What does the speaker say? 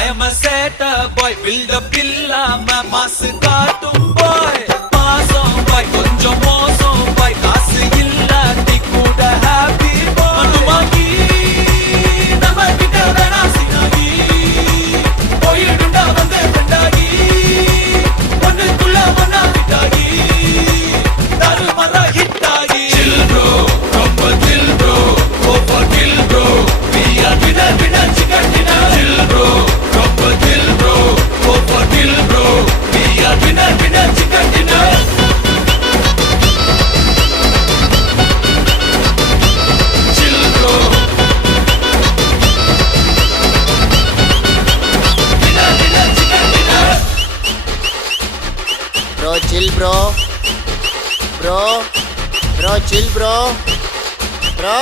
I am a setter boy, build up இல்லாம மாசு காட்டும் boy. மாசம் boy, கொஞ்சம் மோசம் boy, காசு இல்லாட்டி கூட happy boy. அனுமாகி நம்ம கிட்ட வேணா சினாகி போயிடுண்டா வந்து ரெண்டாகி ஒண்ணுக்குள்ள ஒன்னா விட்டாகி தாறுமாறா ஹிட் ஆகி. Chill bro, ரொம்ப chill bro, over kill bro, we are winner winner chicken dinner. Chill bro, ரொம்ப chill bro, over kill bro, we are winner winner chicken dinner. Chill bro, winner winner chicken dinner. Bro, chill bro. Bro, chill bro. Bro.